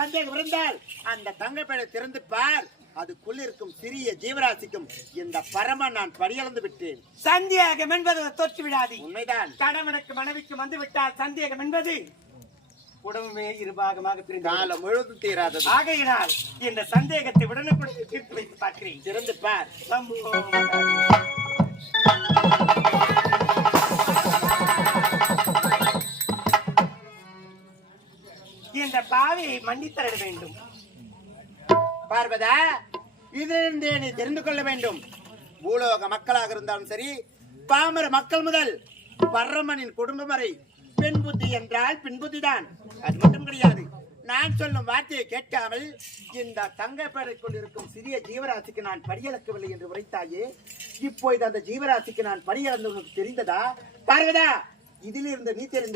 சந்தேகம் இருந்தால் அந்த தங்கப்பேடை திறந்து பார். அதுக்குள் இருக்கும் சிறிய ஜீவராசிக்கும் இந்த பரம நான் படியளந்து விட்டேன். சந்தேகம் என்பது தொற்று விடாது. உண்மைதான். கணவனுக்கு மனைவிக்கு வந்து விட்டால் சந்தேகம் என்பது உடம்புமே இருபாகமாக பிரிந்து காலம் முழுதும் தீராதது. ஆகையினால் இந்த சந்தேகத்தை உடனுக்குடன் தீர்த்து வைத்து பார்க்கிறேன். திறந்து பார். இந்த பாவியை மன்னித்தர வேண்டும். பார்வதா, இதிலிருந்தே நீ தெரிந்து கொள்ள வேண்டும். பூலோக மக்களாக இருந்தாலும் சரி, பாமர மக்கள் முதல் பரமனின் குடும்பம் வரை பெண் புத்தி என்றால் பின் புத்திதான். அது மட்டும் கிடையாது. நான் சொல்லும் வார்த்தையை கேட்காமல் இந்த தங்கப்பேடைக்குள் இருக்கும் சிறிய ஜீவராசிக்கு நான் படியளக்கவில்லை என்று உரைத்தாயே, இப்போது அந்த ஜீவராசிக்கு நான் படியளந்து உனக்கு தெரிந்ததா? பார்வதா, இதிலிருந்து நீ தெரிந்து